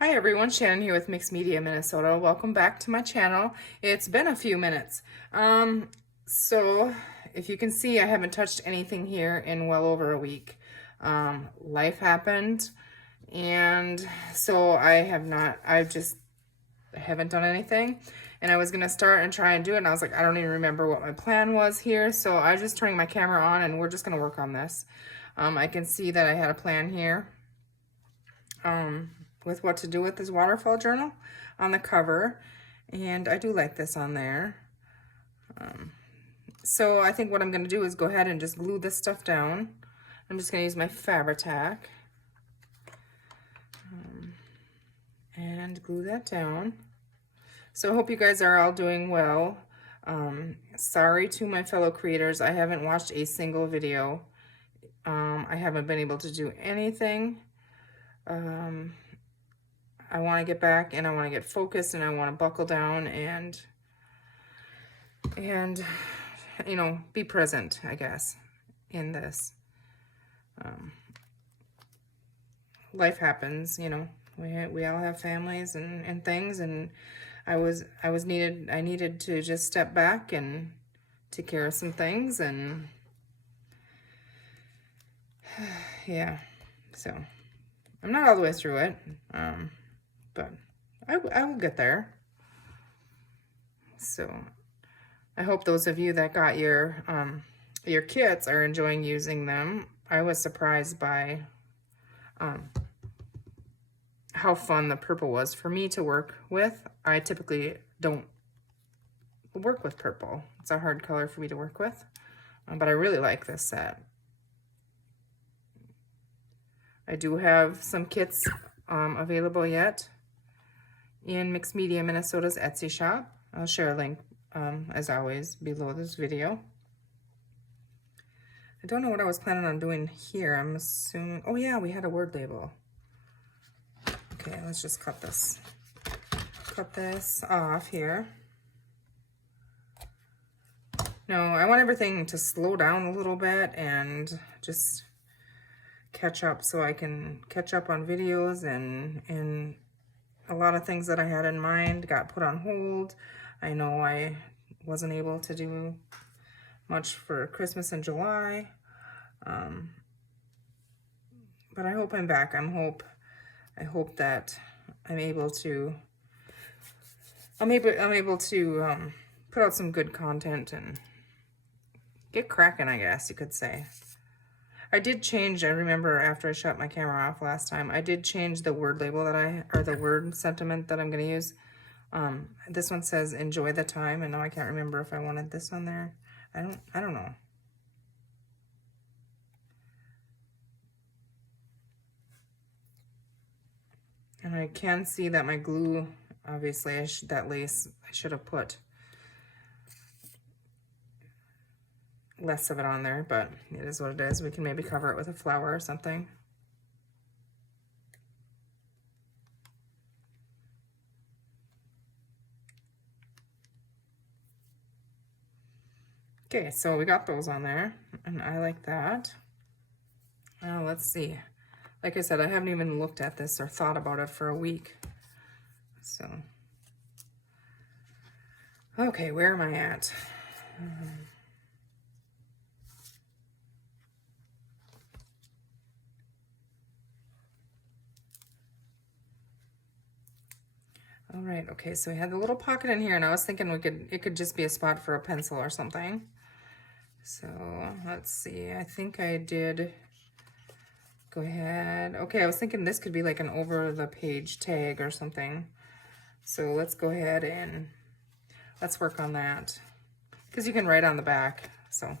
Hi everyone, Shannon here with Mixed Media Minnesota. Welcome back to my channel. It's been a few minutes. So if you can see, I haven't touched anything here in well over a week. Life happened, and so I haven't done anything. And I was gonna start and try and do it, and I was like, I don't even remember what my plan was here. So I'm just turning my camera on and we're just gonna work on this. I can see that I had a plan here. With what to do with this waterfall journal on the cover, and I do like this on there. So I think what I'm going to do is go ahead and just glue this stuff down. I'm just going to use my Fabri-Tac and glue that down. So I hope you guys are all doing well. Sorry to my fellow creators, I haven't watched a single video. I haven't been able to do anything. I want to get back and I want to get focused and I want to buckle down and you know, be present, I guess, in this. Life happens, you know, we all have families and things, and I needed to just step back and take care of some things, and yeah, so I'm not all the way through it, but I will get there. So I hope those of you that got your kits are enjoying using them. I was surprised by how fun the purple was for me to work with. I typically don't work with purple. It's a hard color for me to work with, but I really like this set. I do have some kits available yet in Mixed Media Minnesota's Etsy shop. I'll share a link, as always, below this video. I don't know what I was planning on doing here. I'm assuming, oh yeah, we had a word label. Okay, let's just cut this off here. No, I want everything to slow down a little bit and just catch up, so I can catch up on videos, and a lot of things that I had in mind got put on hold. I know I wasn't able to do much for Christmas in July, but I hope I'm back. I hope that I'm able to put out some good content and get cracking, I guess you could say. I did change, I remember after I shut my camera off last time, I did change the word label or the word sentiment that I'm going to use. This one says enjoy the time, and now I can't remember if I wanted this on there. I don't know. And I can see that my glue, obviously, that lace, I should have put less of it on there, but it is what it is. We can maybe cover it with a flower or something. Okay, so we got those on there, and I like that. Now let's see. Like I said, I haven't even looked at this or thought about it for a week. So, okay, where am I at? All right, okay, so we had the little pocket in here, and I was thinking it could just be a spot for a pencil or something. So let's see, I think I did go ahead. Okay, I was thinking this could be like an over the page tag or something. So let's go ahead and let's work on that, because you can write on the back. So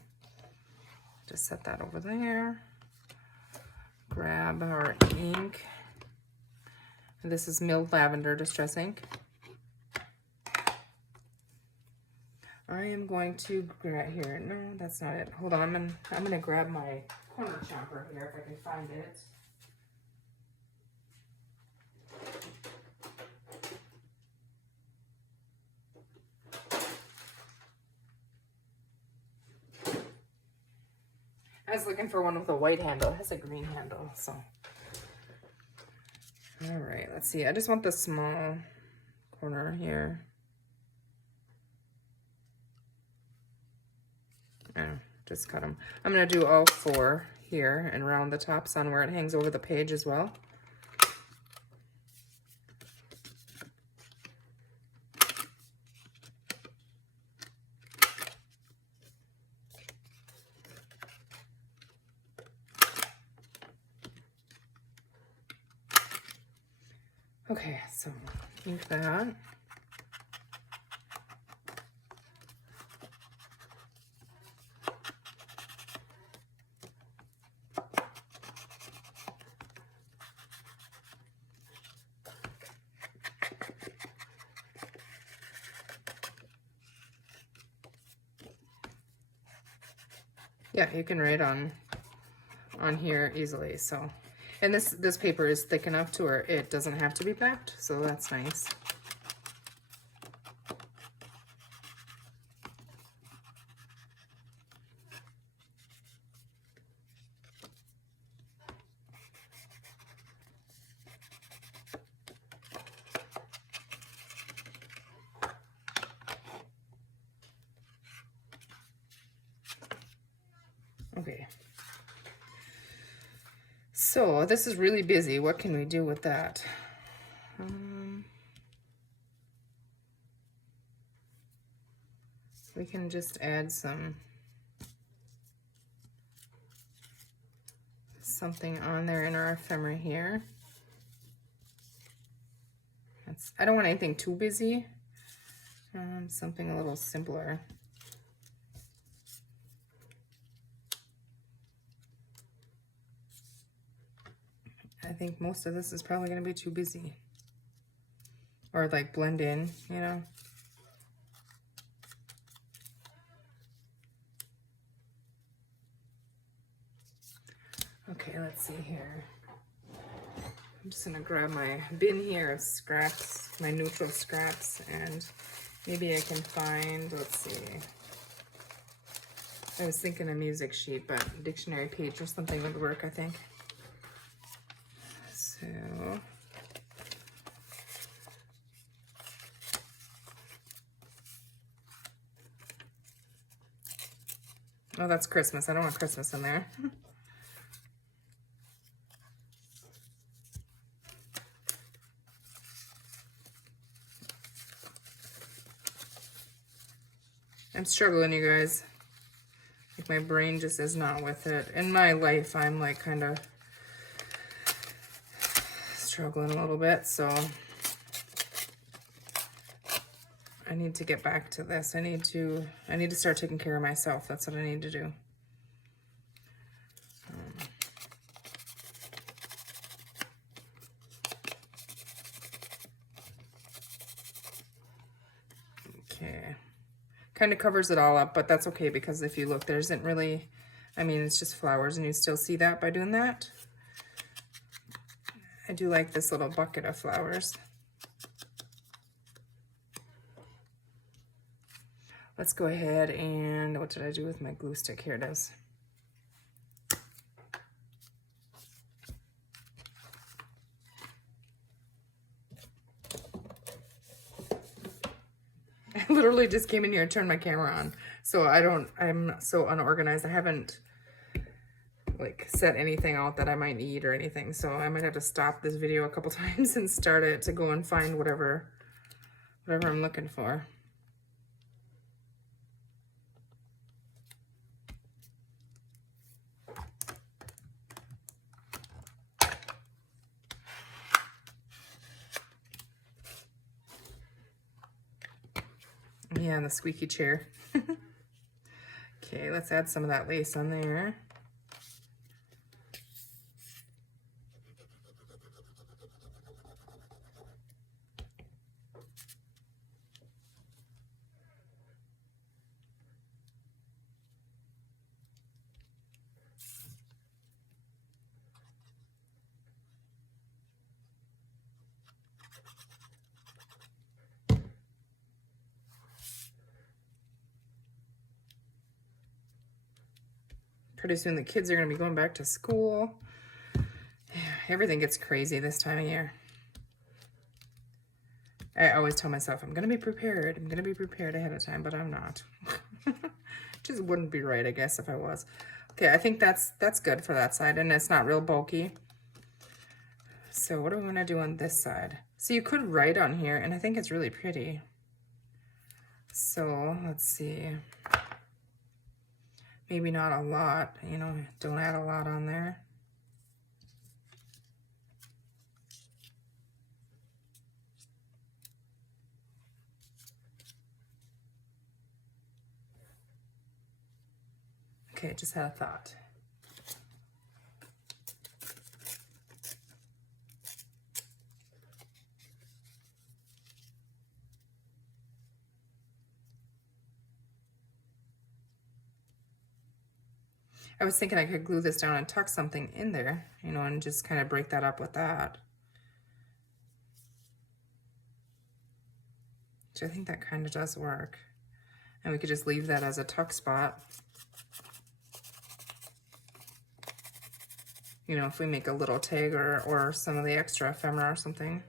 just set that over there. Grab our ink. This is Milled Lavender Distress ink. I am going to grab here. No, that's not it. Hold on, I'm gonna grab my corner chomper here if I can find it. I was looking for one with a white handle. It has a green handle, so All right, let's see. I just want the small corner here. Oh, just cut them. I'm going to do all 4 here and round the tops on where it hangs over the page as well. Okay, so ink that. Yeah, you can write on here easily. So, and this paper is thick enough to where it doesn't have to be packed, so that's nice. Okay. So this is really busy. What can we do with that? We can just add something on there in our ephemera here. I don't want anything too busy. Something a little simpler. I think most of this is probably going to be too busy. Or like blend in, you know. Okay, let's see here. I'm just gonna grab my bin here of scraps, my neutral scraps, and maybe I can find, let's see. I was thinking a music sheet, but a dictionary page or something would work, I think. So, oh, that's Christmas. I don't want Christmas in there. I'm struggling, you guys. Like my brain just is not with it. In my life, I'm like kind of struggling a little bit, so I need to get back to this. I need to start taking care of myself. That's what I need to do. Okay. Kind of covers it all up, but that's okay because if you look, there isn't really, I mean, it's just flowers and you still see that by doing that. I do like this little bucket of flowers. Let's go ahead and, what did I do with my glue stick? Here it is. I literally just came in here and turned my camera on. So I'm so unorganized. I haven't like set anything out that I might need or anything. So I might have to stop this video a couple times and start it to go and find whatever I'm looking for. Yeah, the squeaky chair. Okay, let's add some of that lace on there. Pretty soon the kids are going to be going back to school. Yeah, everything gets crazy this time of year. I always tell myself, I'm going to be prepared. I'm going to be prepared ahead of time, but I'm not. Just wouldn't be right, I guess, if I was. Okay, I think that's good for that side, and it's not real bulky. So what do we want to do on this side? So you could write on here, and I think it's really pretty. So let's see. Maybe not a lot, you know, don't add a lot on there. Okay, just had a thought. I was thinking I could glue this down and tuck something in there, you know, and just kind of break that up with that. Which I think that kind of does work. And we could just leave that as a tuck spot. You know, if we make a little tag or some of the extra ephemera or something.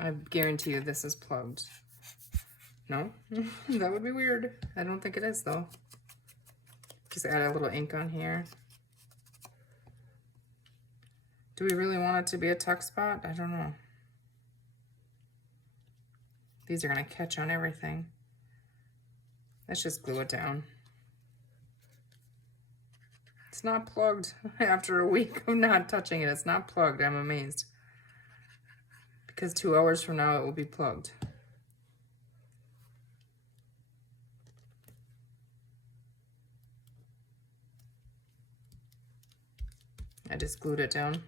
I guarantee you this is plugged. No? That would be weird. I don't think it is, though. Just add a little ink on here. Do we really want it to be a tuck spot? I don't know. These are going to catch on everything. Let's just glue it down. It's not plugged. After a week of not touching it, it's not plugged. I'm amazed. Because 2 hours from now, it will be plugged. I just glued it down.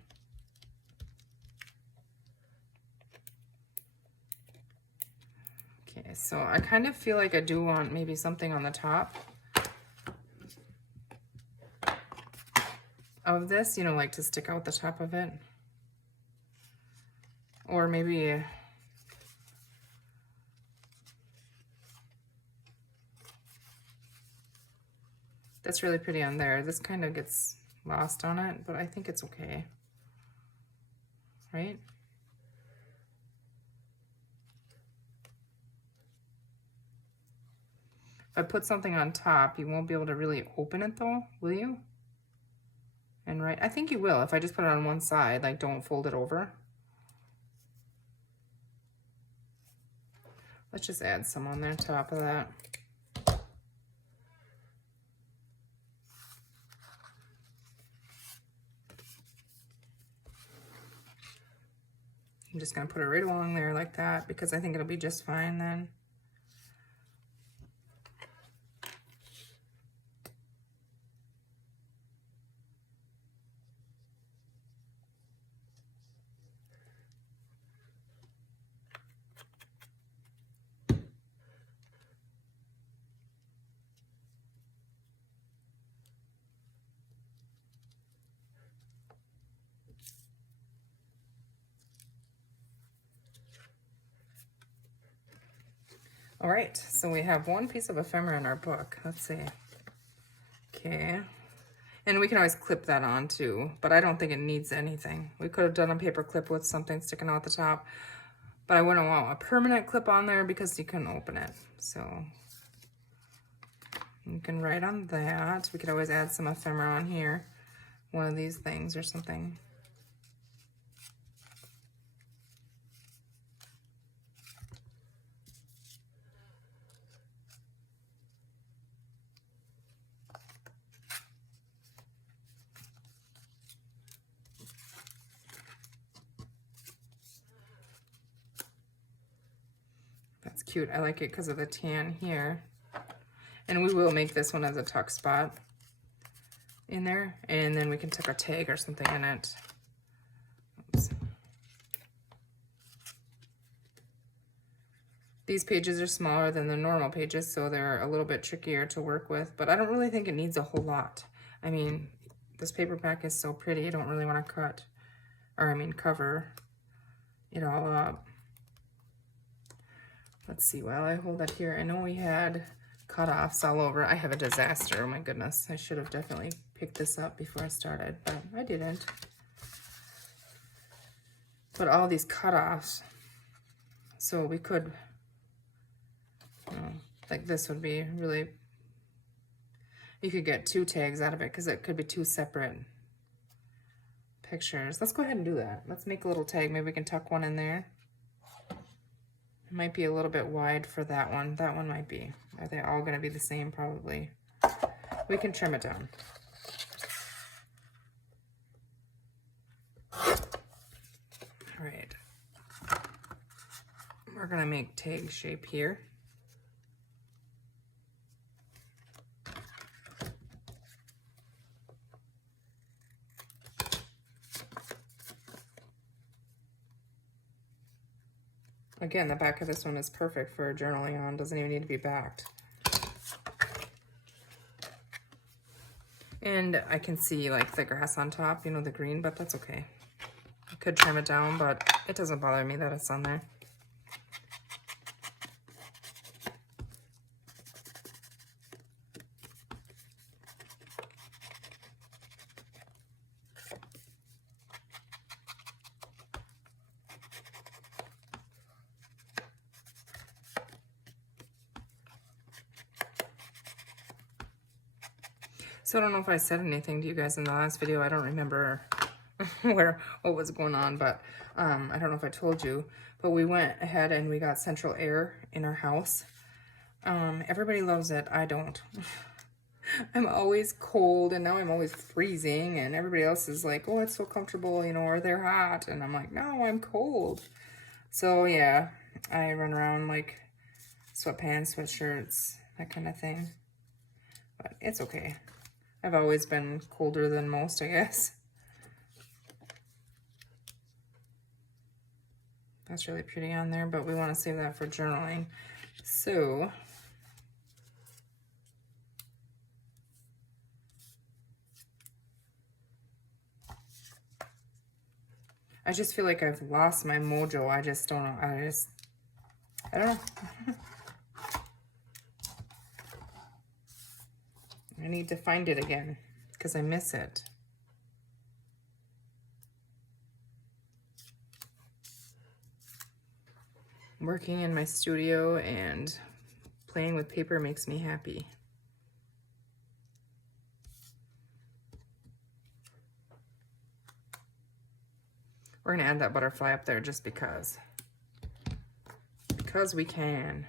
Okay, so I kind of feel like I do want maybe something on the top of this, you know, like to stick out the top of it. Or maybe that's really pretty on there. This kind of gets lost on it, but I think it's okay, right? If I put something on top, you won't be able to really open it though, will you? And right, I think you will if I just put it on one side, like don't fold it over. Let's just add some on there top of that. I'm just going to put it right along there like that because I think it'll be just fine then. All right, so we have one piece of ephemera in our book. Let's see. Okay. And we can always clip that on too, but I don't think it needs anything. We could have done a paper clip with something sticking out the top, but I wouldn't want a permanent clip on there because you couldn't open it. So you can write on that. We could always add some ephemera on here, one of these things or something. That's cute. I like it because of the tan here. And we will make this one as a tuck spot in there. And then we can tuck a tag or something in it. Oops. These pages are smaller than the normal pages, so they're a little bit trickier to work with, but I don't really think it needs a whole lot. I mean, this paperback is so pretty, I don't really want to cut, or I mean cover it all up. Let's see, while I hold that here, I know we had cutoffs all over. I have a disaster, oh my goodness. I should have definitely picked this up before I started, but I didn't. But all these cutoffs, so we could, like this would be really, you could get 2 tags out of it because it could be 2 separate pictures. Let's go ahead and do that. Let's make a little tag. Maybe we can tuck one in there. It might be a little bit wide for that one. That one might be. Are they all going to be the same? Probably. We can trim it down. All right. We're going to make tag shape here. Again, the back of this one is perfect for journaling on. Doesn't even need to be backed. And I can see like the grass on top, you know, the green, but that's okay. I could trim it down, but it doesn't bother me that it's on there. So I don't know if I said anything to you guys in the last video. I don't remember what was going on, but I don't know if I told you, but we went ahead and we got central air in our house. Everybody loves it. I don't. I'm always cold, and now I'm always freezing, and everybody else is like, oh, it's so comfortable, you know, or they're hot, and I'm like, no, I'm cold. So yeah, I run around like sweatpants, sweatshirts, that kind of thing, but it's okay. I've always been colder than most, I guess. That's really pretty on there, but we want to save that for journaling. So I just feel like I've lost my mojo. I just don't know. I don't know. I need to find it again because I miss it. Working in my studio and playing with paper makes me happy. We're gonna add that butterfly up there just because we can.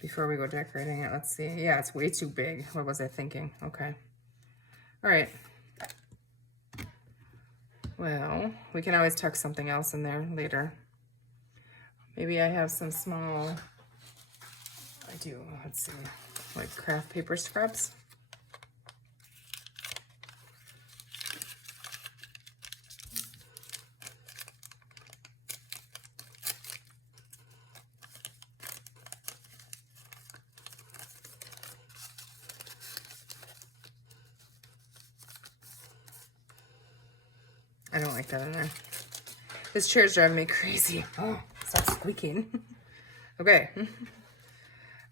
Before we go decorating it, let's see. Yeah, it's way too big. What was I thinking? Okay. All right. Well, we can always tuck something else in there later. Maybe I have some small, I do, let's see, like craft paper scraps. I don't like that in there. This chair's driving me crazy. Oh, stop squeaking. Okay.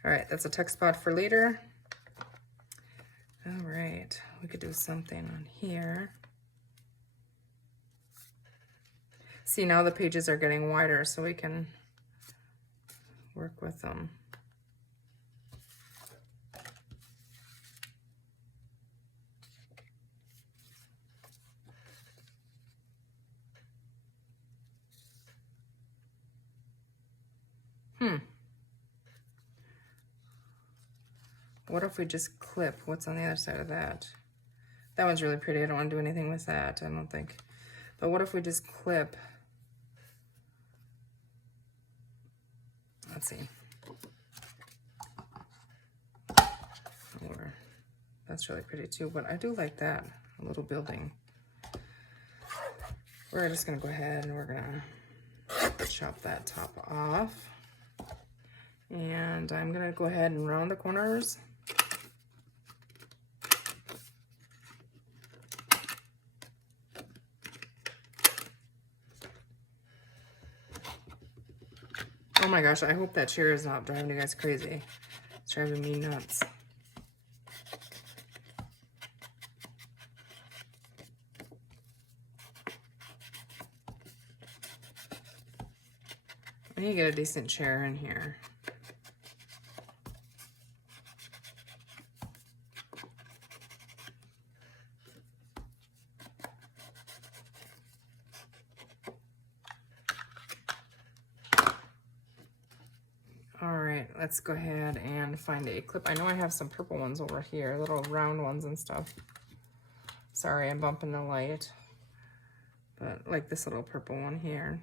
All right, that's a tuck spot for later. All right, we could do something on here. See, now the pages are getting wider, so we can work with them. What if we just clip? What's on the other side of that? That one's really pretty. I don't want to do anything with that, I don't think. But what if we just clip? Let's see. Or That's really pretty too, but I do like that, a little building. We're just gonna go ahead and we're gonna chop that top off. And I'm gonna go ahead and round the corners. Oh my gosh, I hope that chair is not driving you guys crazy. It's driving me nuts. I need to get a decent chair in here. All right, let's go ahead and find a clip. I know I have some purple ones over here, little round ones and stuff. Sorry, I'm bumping the light. But like this little purple one here.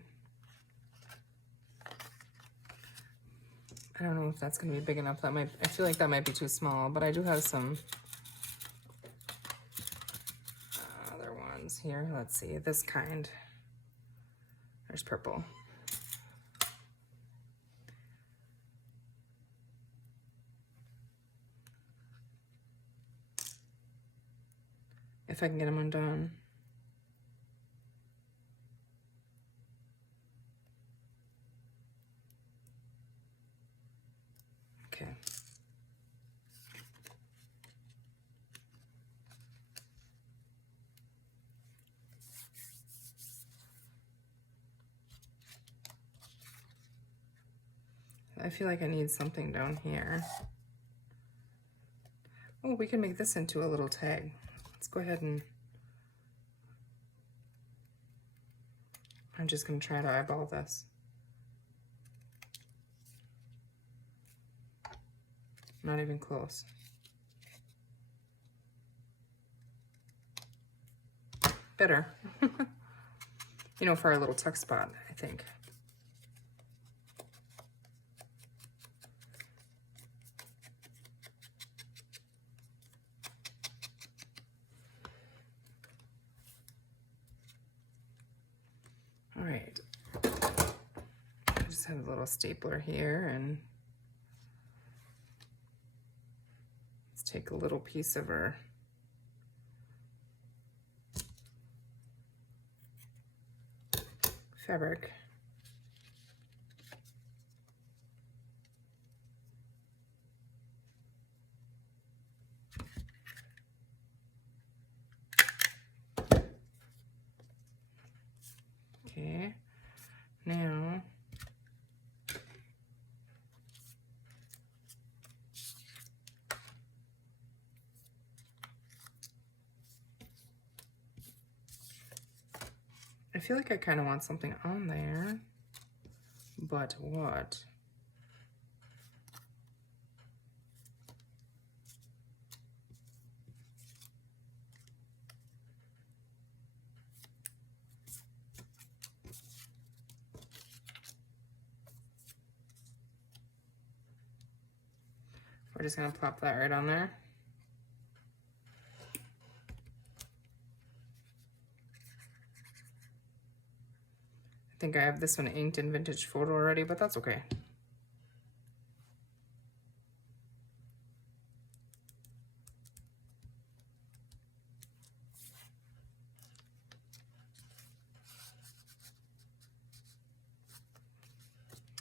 I don't know if that's gonna be big enough. That might, I feel like that might be too small, but I do have some other ones here. Let's see, this kind. There's purple. If I can get them undone. Okay. I feel like I need something down here. Oh, we can make this into a little tag. Let's go ahead and... I'm just going to try to eyeball this. Not even close. Better. You know, for our little tuck spot, I think. All right. I just have a little stapler here, and let's take a little piece of her fabric. Okay, now I feel like I kind of want something on there, but what? We're just gonna plop that right on there. I think I have this one inked in Vintage Photo already, but that's okay.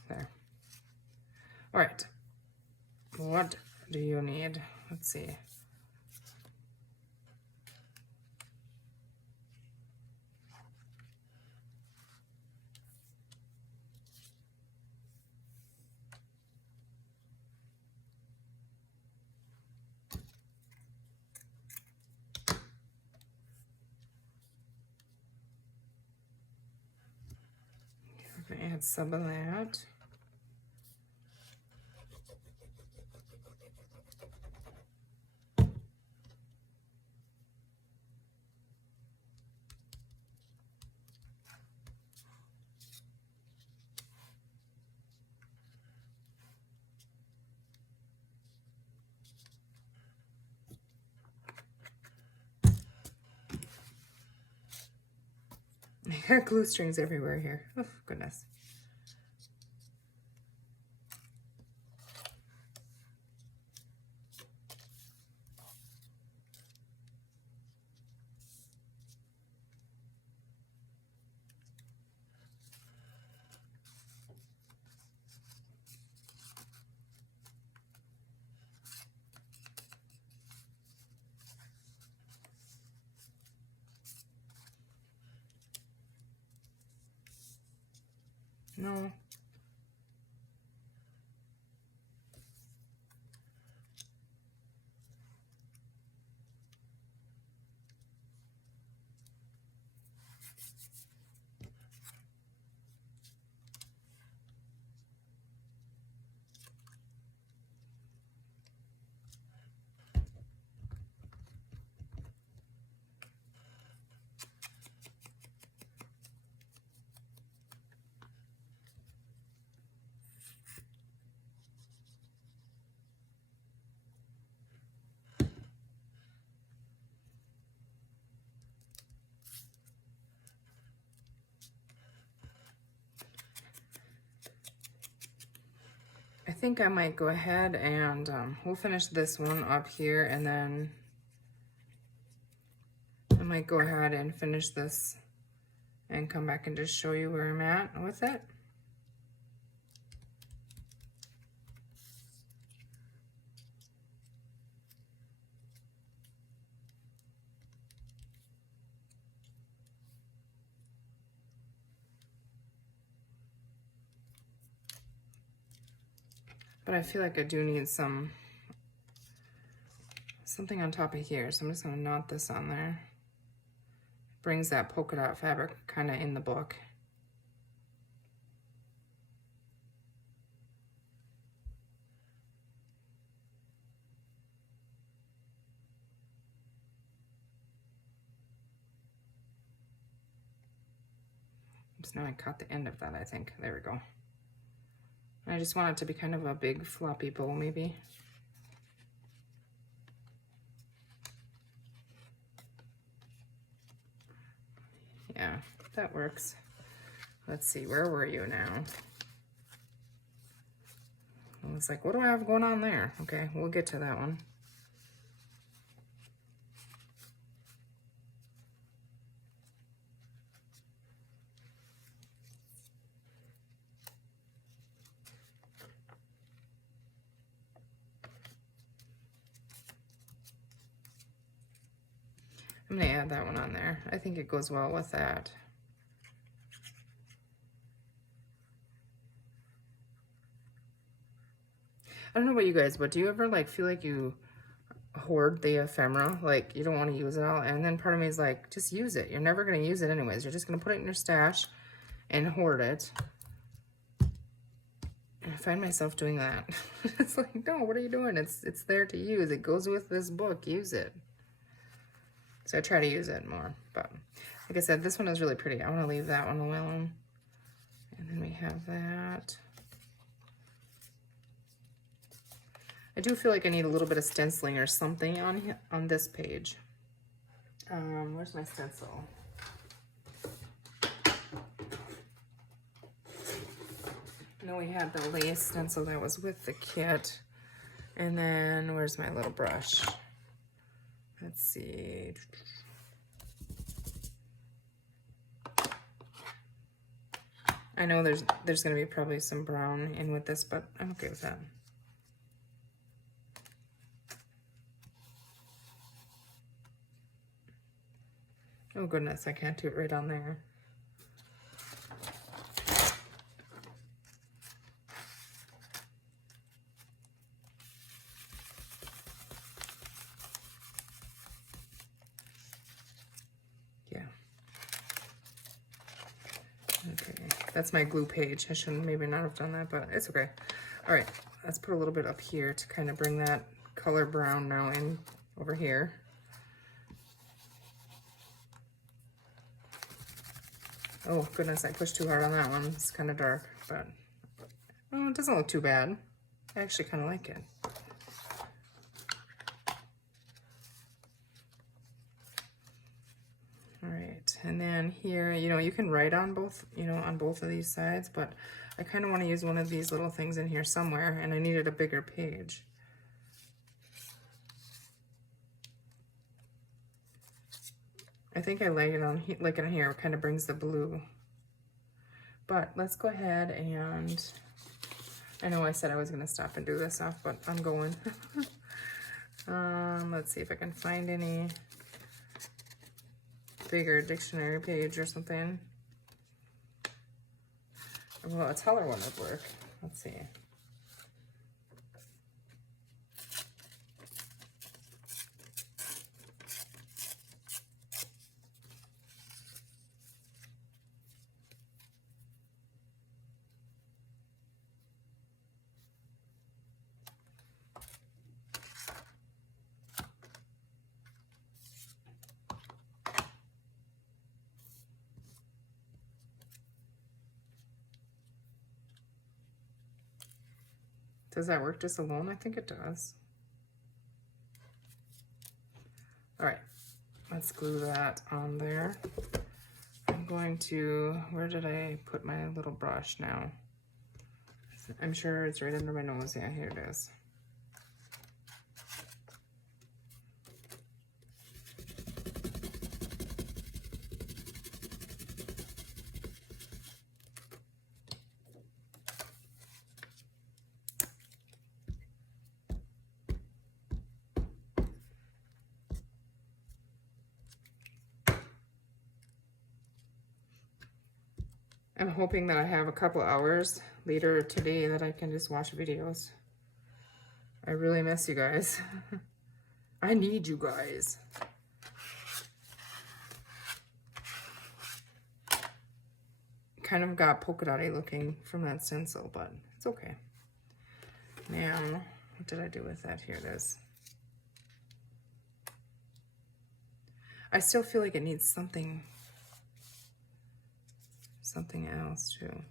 There. All right. What do you need? Let's see. We're gonna add some of that. I got glue strings everywhere here. Oh, goodness. No. I think I might go ahead and we'll finish this one up here, and then I might go ahead and finish this and come back and just show you where I'm at with it. But I feel like I do need something on top of here, so I'm just going to knot this on there. Brings that polka dot fabric kind of in the book. Oops, now I caught the end of that, I think. There we go. I just want it to be kind of a big floppy bow, maybe. Yeah, that works. Let's see, where were you now? I was like, what do I have going on there? Okay, we'll get to that one. I'm gonna add that one on there. I think it goes well with that. I don't know about you guys, but do you ever like feel like you hoard the ephemera? Like you don't want to use it all, and then part of me is like, just use it. You're never gonna use it anyways. You're just gonna put it in your stash and hoard it. I find myself doing that. It's like, no, what are you doing? It's there to use. It goes with this book. Use it. So I try to use it more. But like I said, this one is really pretty. I want to leave that one alone. And then we have that. I do feel like I need a little bit of stenciling or something on this page. Where's my stencil? I know we had the lace stencil that was with the kit. And then where's my little brush? Let's see. I know there's going to be probably some brown in with this, but I'm okay with that. Oh goodness, I can't do it right on there. That's my glue page. I shouldn't maybe not have done that, but it's okay. All right, let's put a little bit up here to kind of bring that color brown now in over here. Oh goodness, I pushed too hard on that one. It's kind of dark, but oh, it doesn't look too bad. I actually kind of like it. All right. and then here, you know, you can write on both, you know, on both of these sides, but I kind of want to use one of these little things in here somewhere, and I needed a bigger page. I think I like it on, like in here, it kind of brings the blue. But let's go ahead and, I know I said I was going to stop and do this off, but I'm going. Let's see if I can find any bigger dictionary page or something. Well, a taller one would work. Let's see. Does that work just alone? I think it does. All right, let's glue that on there. I'm going to, where did I put my little brush now? I'm sure it's right under my nose. Yeah, here it is. I'm hoping that I have a couple hours later today that I can just watch videos. I really miss you guys. I need you guys. Kind of got polka dotty looking from that stencil, but it's okay. Now, what did I do with that? Here it is. I still feel like it needs something else too.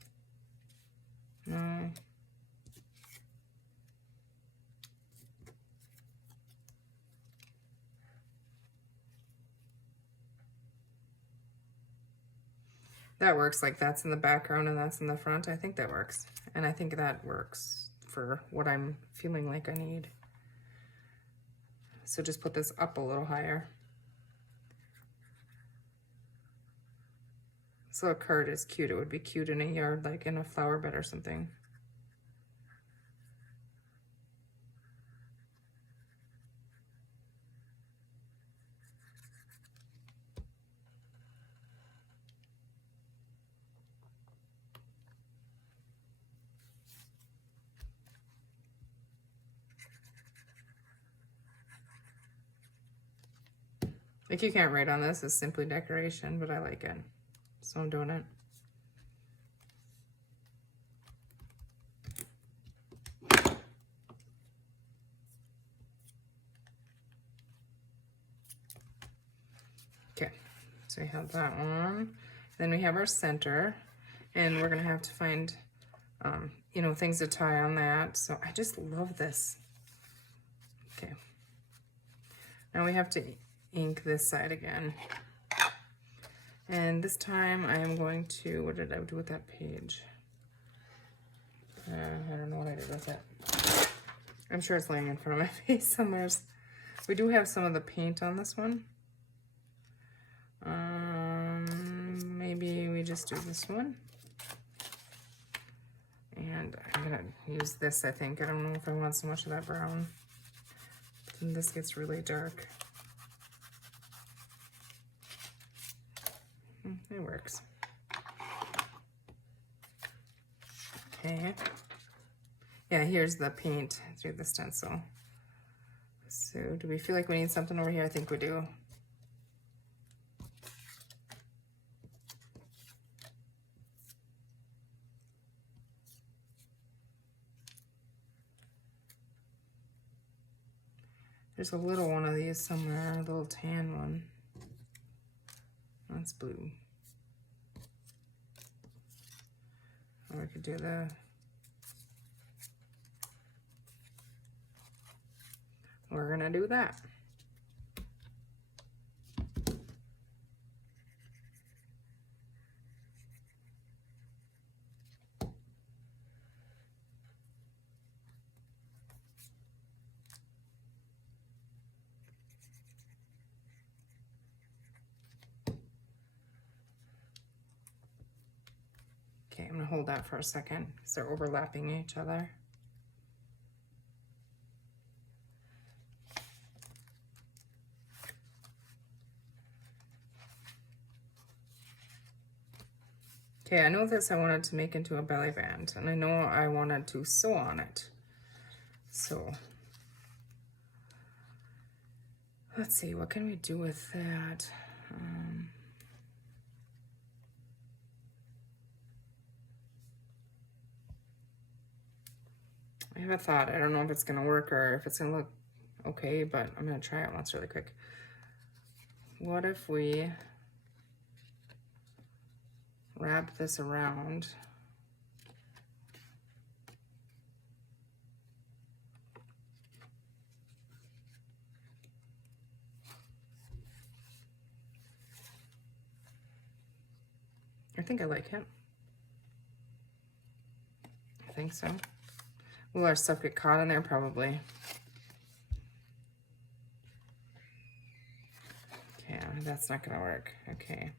No. That works, like that's in the background and that's in the front. I think that works. And I think that works for what I'm feeling like I need. So just put this up a little higher. So a card is cute. It would be cute in a yard, like in a flower bed or something. Like you can't write on this, it's simply decoration, but I like it. So I'm doing it. Okay, so we have that one. Then we have our center, and we're gonna have to find, you know, things to tie on that. So I just love this. Okay. Now we have to ink this side again. And this time I am going to, what did I do with that page? I don't know what I did with it. I'm sure it's laying in front of my face somewhere. We do have some of the paint on this one. Maybe we just do this one. And I'm gonna use this, I think. I don't know if I want so much of that brown. And this gets really dark. It works. Okay. Yeah, here's the paint through the stencil. So do we feel like we need something over here? I think we do. There's a little one of these somewhere, a little tan one. That's blue. Or we could do the, we're gonna do that. Okay, I'm gonna hold that for a second because they're overlapping each other. Okay, I know this I wanted to make into a belly band, and I know I wanted to sew on it. So let's see, what can we do with that? I have a thought. I don't know if it's gonna work or if it's gonna look okay, but I'm gonna try it once really quick. What if we wrap this around? I think I like it. I think so. Will our stuff get caught in there? Probably. Yeah, that's not gonna work. Okay.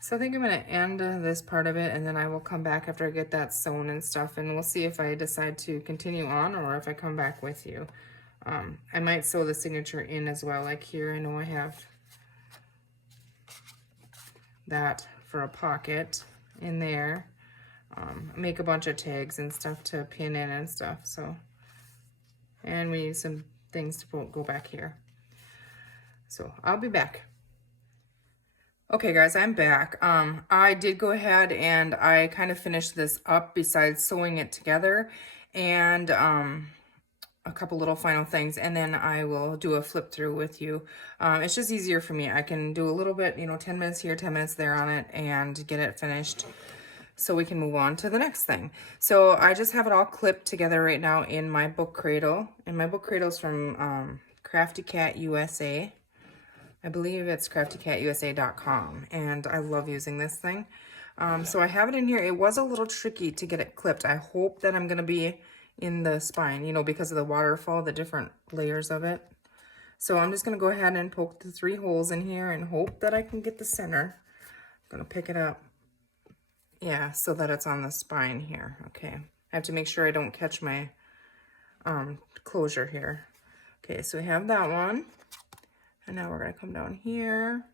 So I think I'm gonna end this part of it, and then I will come back after I get that sewn and stuff, and we'll see if I decide to continue on or if I come back with you. I might sew the signature in as well. Like here, I know I have that for a pocket in there. Make a bunch of tags and stuff to pin in and stuff. So, and we need some things to go back here. So I'll be back. Okay guys, I'm back. I did go ahead and I kind of finished this up besides sewing it together, and a couple little final things, and then I will do a flip through with you. It's just easier for me. I can do a little bit, you know, 10 minutes here, 10 minutes there on it, and get it finished so we can move on to the next thing. So I just have it all clipped together right now in my book cradle, and my book cradle is from Crafty Cat USA. I believe it's craftycatusa.com, and I love using this thing. So I have it in here. It was a little tricky to get it clipped. I hope that I'm going to be in the spine, you know, because of the waterfall, the different layers of it. So I'm just going to go ahead and poke the 3 holes in here and hope that I can get the center. I'm going to pick it up. Yeah, so that it's on the spine here. Okay. I have to make sure I don't catch my closure here. Okay, so we have that one. And now we're going to come down here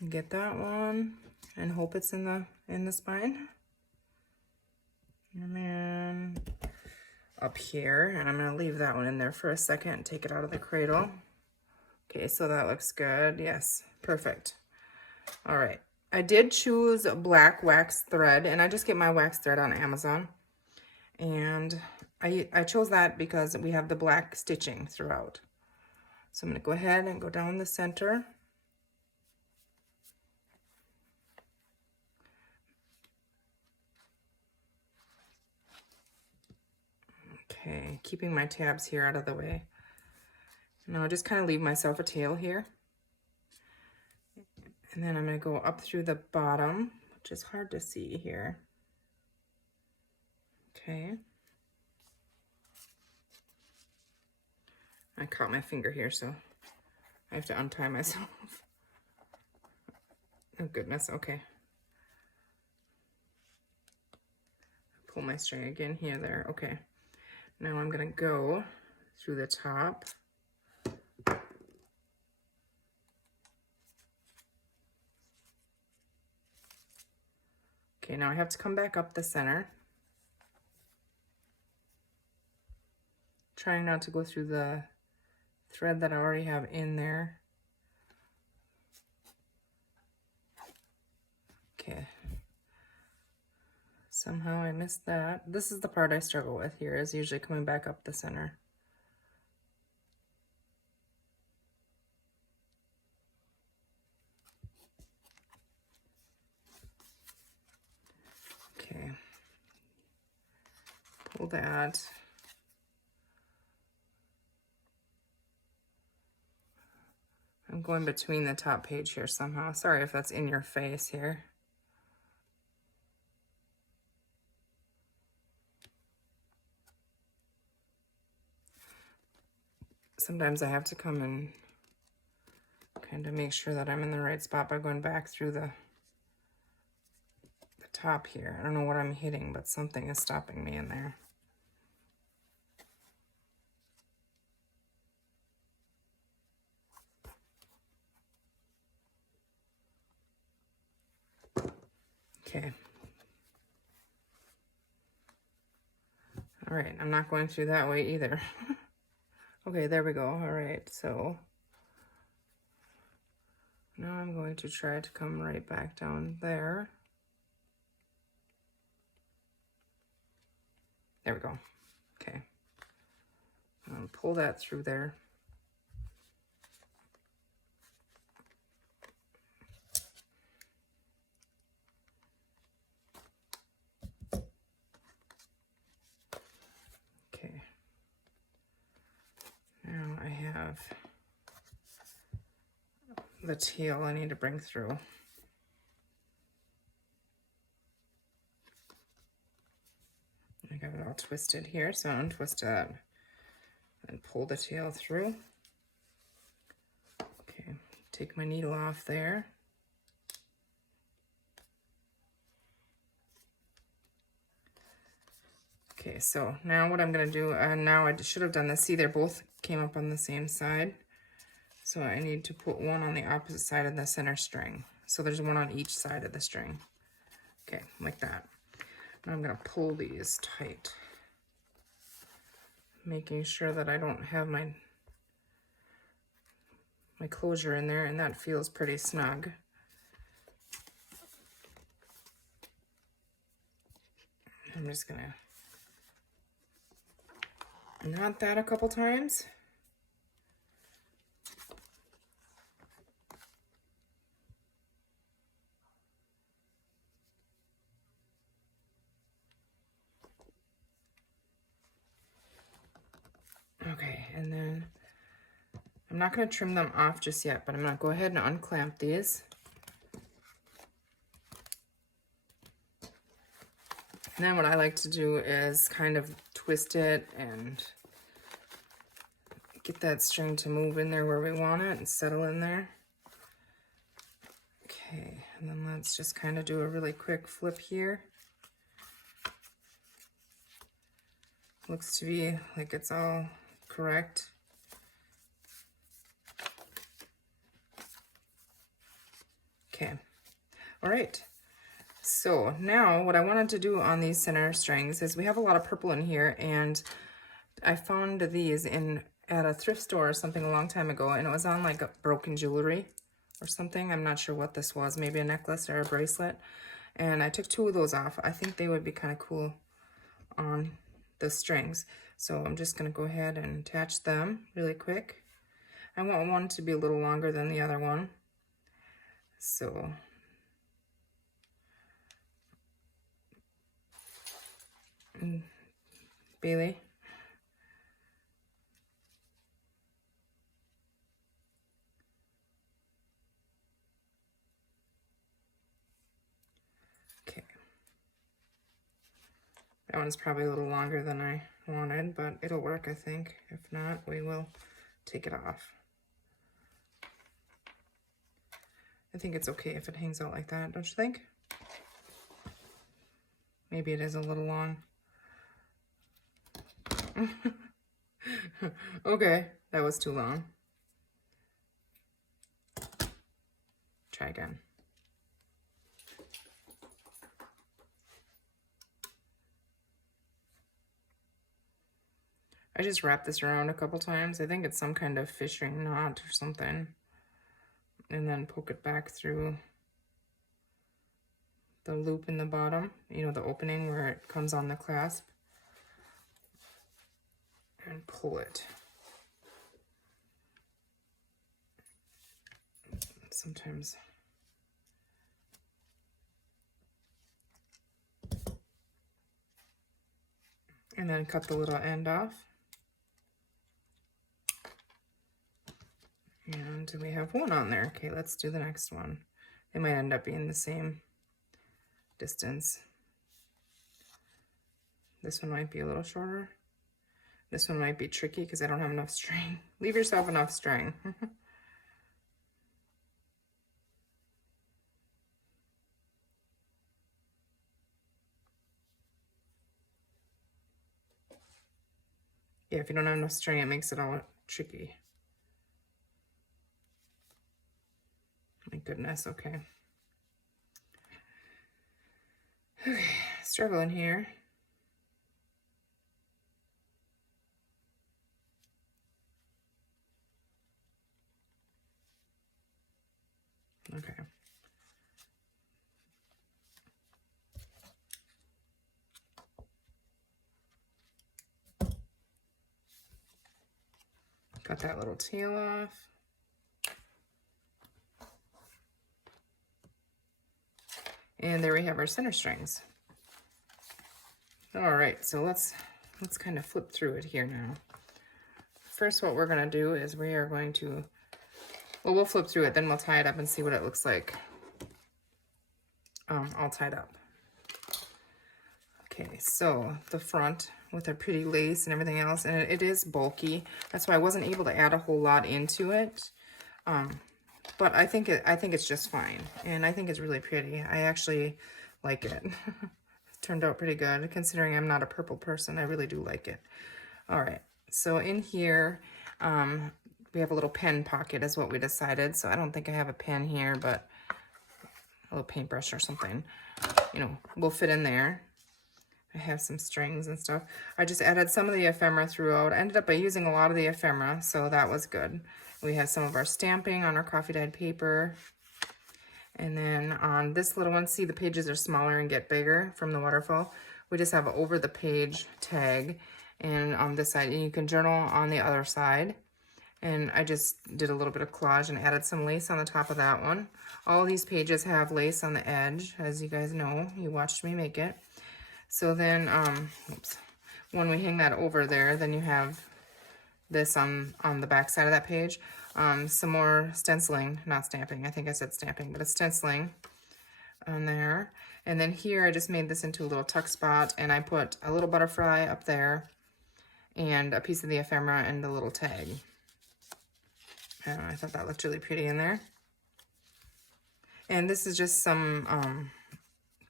and get that one and hope it's in the spine. And then up here, and I'm going to leave that one in there for a second and take it out of the cradle. Okay, so that looks good. Yes, perfect. All right. I did choose black wax thread, and I just get my wax thread on Amazon. And I chose that because we have the black stitching throughout. So I'm going to go ahead and go down the center. Okay, keeping my tabs here out of the way. Now I'll just kind of leave myself a tail here. And then I'm going to go up through the bottom, which is hard to see here. Okay. I caught my finger here, so I have to untie myself. Oh goodness, okay. Pull my string again here, there, okay. Now I'm gonna go through the top. Okay, now I have to come back up the center. Trying not to go through the thread that I already have in there. Okay. Somehow I missed that. This is the part I struggle with here, is usually coming back up the center. Okay. Pull that. I'm going between the top page here somehow. Sorry if that's in your face here. Sometimes I have to come and kind of make sure that I'm in the right spot by going back through the top here. I don't know what I'm hitting, but something is stopping me in there. Okay. All right, I'm not going through that way either. Okay, there we go. All right, so now I'm going to try to come right back down there. There we go. Okay. Pull that through there. Okay. Now I have the tail I need to bring through. I got it all twisted here, so untwist that and pull the tail through. Okay, take my needle off there. Okay, so now what I'm going to do, now I should have done this. See, they both came up on the same side. So I need to put one on the opposite side of the center string. So there's one on each side of the string. Okay, like that. Now I'm going to pull these tight, making sure that I don't have my closure in there, and that feels pretty snug. I'm just going to knot that a couple times. Okay, and then I'm not going to trim them off just yet, but I'm going to go ahead and unclamp these. And then what I like to do is kind of twist it and get that string to move in there where we want it and settle in there. Okay, and then let's just kind of do a really quick flip here. Looks to be like it's all correct. Okay, all right. So now what I wanted to do on these center strings is we have a lot of purple in here, and I found these at a thrift store or something a long time ago, and it was on like a broken jewelry or something. I'm not sure what this was, maybe a necklace or a bracelet. And I took 2 of those off. I think they would be kind of cool on the strings. So I'm just going to go ahead and attach them really quick. I want one to be a little longer than the other one. So Bailey. Okay. That one's probably a little longer than I wanted, but it'll work, I think. If not, we will take it off. I think it's okay if it hangs out like that, don't you think? Maybe it is a little long. Okay, that was too long. Try again. I just wrapped this around a couple times. I think it's some kind of fishing knot or something. And then poke it back through the loop in the bottom, you know, the opening where it comes on the clasp. And pull it. Sometimes and then cut the little end off. And we have one on there. Okay, let's do the next one. They might end up being the same distance. This one might be a little shorter. This one might be tricky because I don't have enough string. Leave yourself enough string. Yeah, if you don't have enough string, it makes it all tricky. My goodness, okay. Okay, struggling here. Okay. Got that little tail off. And there we have our center strings. All right, so let's kind of flip through it here now. First, what we're gonna do is we are going to, well, we'll flip through it, then we'll tie it up and see what it looks like all tied up. Okay, so the front with a pretty lace and everything else, and it is bulky. That's why I wasn't able to add a whole lot into it. But I think it's just fine, and I think it's really pretty. I actually like it. It turned out pretty good, considering I'm not a purple person. I really do like it. All right, so in here, we have a little pen pocket is what we decided. So I don't think I have a pen here, but a little paintbrush or something, you know, will fit in there. I have some strings and stuff. I just added some of the ephemera throughout. I ended up by using a lot of the ephemera, so that was good. We have some of our stamping on our coffee dyed paper. And then on this little one, see the pages are smaller and get bigger from the waterfall. We just have over the page tag, and on this side, and you can journal on the other side. And I just did a little bit of collage and added some lace on the top of that one. All these pages have lace on the edge, as you guys know. You watched me make it. So then, oops, when we hang that over there, then you have this on the back side of that page. Some more stenciling, not stamping. I think I said stamping, but it's stenciling on there. And then here, I just made this into a little tuck spot, and I put a little butterfly up there and a piece of the ephemera and the little tag. I thought that looked really pretty in there. And this is just some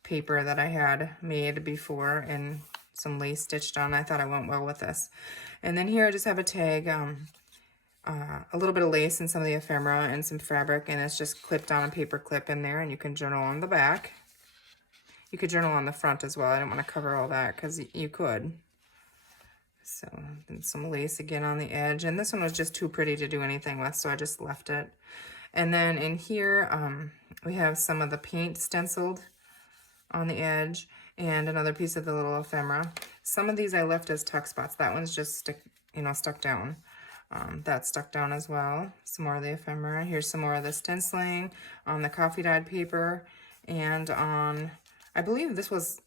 paper that I had made before and some lace stitched on. I thought it went well with this. And then here I just have a tag, a little bit of lace and some of the ephemera and some fabric, and it's just clipped on a paper clip in there, and you can journal on the back. You could journal on the front as well. I didn't want to cover all that because you could. So then some lace again on the edge, and this one was just too pretty to do anything with, so I just left it. And then in here, we have some of the paint stenciled on the edge and another piece of the little ephemera. Some of these I left as tuck spots. That one's just stuck down. That's stuck down as well. Some more of the ephemera. Here's some more of the stenciling on the coffee dyed paper, and on, I believe this was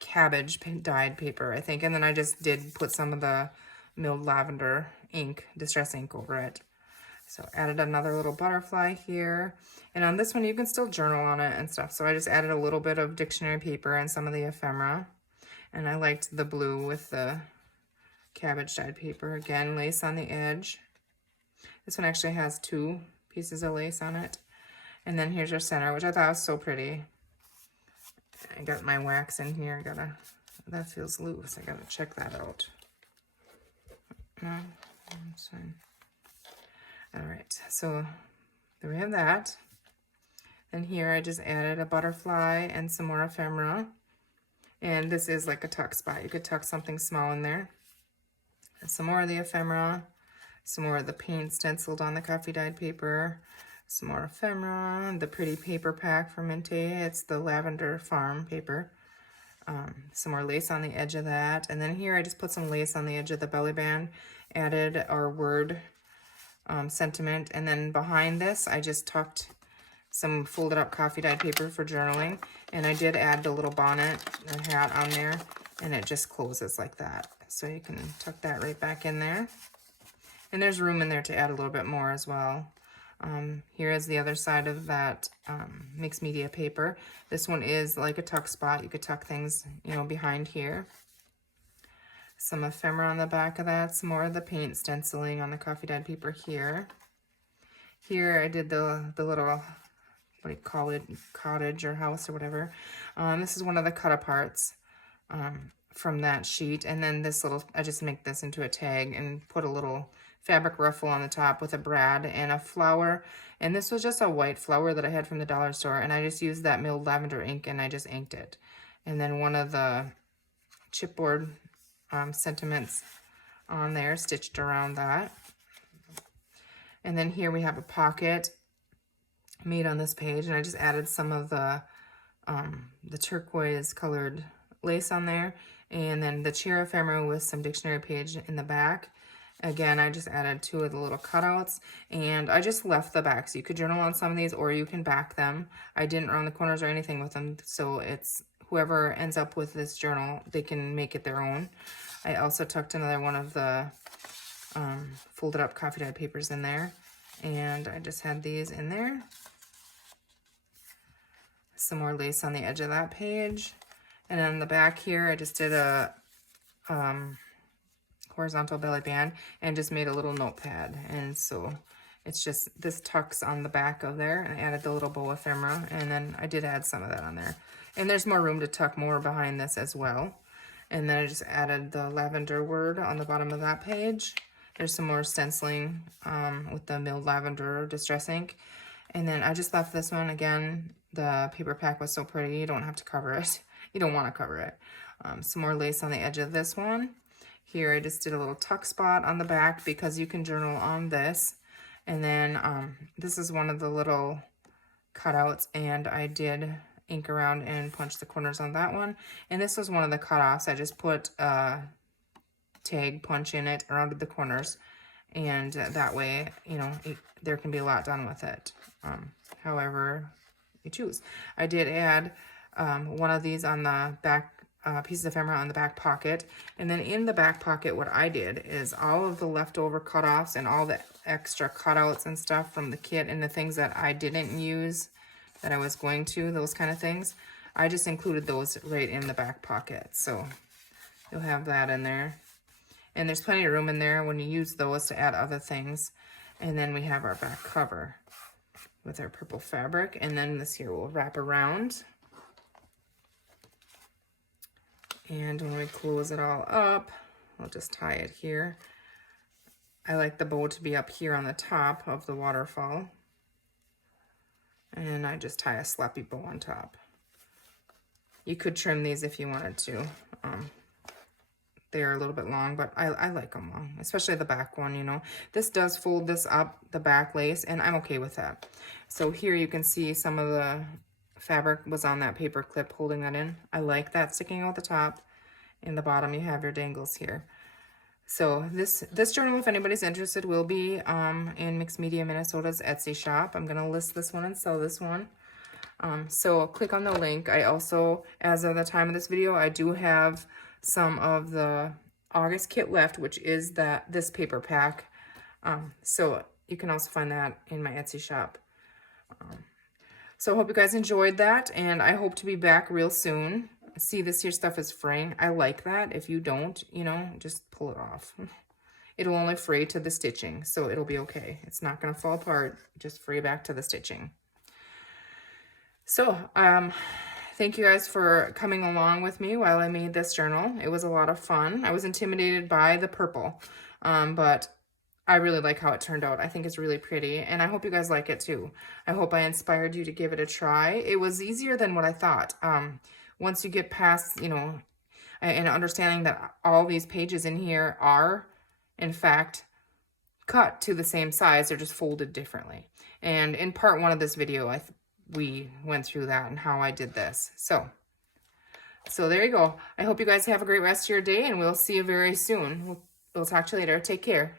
cabbage dyed paper, I think. And then I just did put some of the milled lavender ink, distress ink, over it. So added another little butterfly here. And on this one, you can still journal on it and stuff. So I just added a little bit of dictionary paper and some of the ephemera. And I liked the blue with the cabbage dyed paper. Again, lace on the edge. This one actually has 2 pieces of lace on it. And then here's your center, which I thought was so pretty. I got my wax in here. That feels loose. I gotta check that out. No, that's fine. All right, so there we have that. And here I just added a butterfly and some more ephemera. And this is like a tuck spot. You could tuck something small in there. And some more of the ephemera, some more of the paint stenciled on the coffee dyed paper, some more ephemera, the pretty paper pack from Minte. It's the Lavender Farm paper. Some more lace on the edge of that. And then here I just put some lace on the edge of the belly band, added our word sentiment. And then behind this, I just tucked some folded up coffee dyed paper for journaling. And I did add the little bonnet or hat on there, and it just closes like that. So you can tuck that right back in there. And there's room in there to add a little bit more as well. Here is the other side of that mixed media paper. This one is like a tuck spot. You could tuck things, behind here. Some ephemera on the back of that. Some more of the paint stenciling on the coffee dyed paper here. Here I did the little, what do you call it, cottage or house or whatever. This is one of the cut aparts from that sheet. And then this little, I just make this into a tag and put a little fabric ruffle on the top with a brad and a flower. And this was just a white flower that I had from the dollar store. And I just used that milled lavender ink and I just inked it. And then one of the chipboard sentiments on there, stitched around that. And then here we have a pocket made on this page. And I just added some of the turquoise colored lace on there. And then the cheer ephemera with some dictionary page in the back. Again, I just added 2 of the little cutouts, and I just left the back. So you could journal on some of these, or you can back them. I didn't round the corners or anything with them, so it's whoever ends up with this journal, they can make it their own. I also tucked another one of the folded up coffee dyed papers in there, and I just had these in there. Some more lace on the edge of that page. And on the back here, I just did a horizontal belly band and just made a little notepad. And so it's just, this tucks on the back of there, and I added the little bow ephemera, and then I did add some of that on there. And there's more room to tuck more behind this as well. And then I just added the lavender word on the bottom of that page. There's some more stenciling with the milled lavender distress ink. And then I just left this one. Again, the paper pack was so pretty, you don't have to cover it. You don't want to cover it. Some more lace on the edge of this one. Here I just did a little tuck spot on the back because you can journal on this. And then this is one of the little cutouts, and I did ink around and punch the corners on that one. And this was one of the cutoffs. I just put a tag punch in it around the corners, and that way, you know, there can be a lot done with it. However you choose. I did add one of these on the back, pieces of ephemera on the back pocket. And then in the back pocket, what I did is all of the leftover cutoffs and all the extra cutouts and stuff from the kit and the things that I didn't use that I was going to, those kind of things, I just included those right in the back pocket. So you'll have that in there. And there's plenty of room in there when you use those to add other things. And then we have our back cover with our purple fabric. And then this here will wrap around. And when we close it all up, I'll just tie it here. I like the bow to be up here on the top of the waterfall. And I just tie a sloppy bow on top. You could trim these if you wanted to. They are a little bit long, but I like them long, especially the back one, you know. This does fold this up, the back lace, and I'm okay with that. So here you can see some of the fabric was on that paper clip holding that in. I like that sticking out the top. In the bottom you have your dangles here. So this journal, if anybody's interested, will be in Mixed Media Minnesota's Etsy shop. I'm going to list this one and sell this one. So click on the link. I also, as of the time of this video, I do have some of the August kit left, which is this paper pack. So you can also find that in my Etsy shop. So I hope you guys enjoyed that, and I hope to be back real soon. See, this here stuff is fraying. I like that. If you don't, you know, just pull it off. It'll only fray to the stitching, so it'll be okay. It's not going to fall apart. Just fray back to the stitching. So, thank you guys for coming along with me while I made this journal. It was a lot of fun. I was intimidated by the purple, but I really like how it turned out. I think it's really pretty, and I hope you guys like it too. I hope I inspired you to give it a try. It was easier than what I thought. Once you get past, you know, and understanding that all these pages in here are, in fact, cut to the same size, they're just folded differently. And in part 1 of this video, we went through that and how I did this. So there you go. I hope you guys have a great rest of your day, and we'll see you very soon. We'll talk to you later. Take care.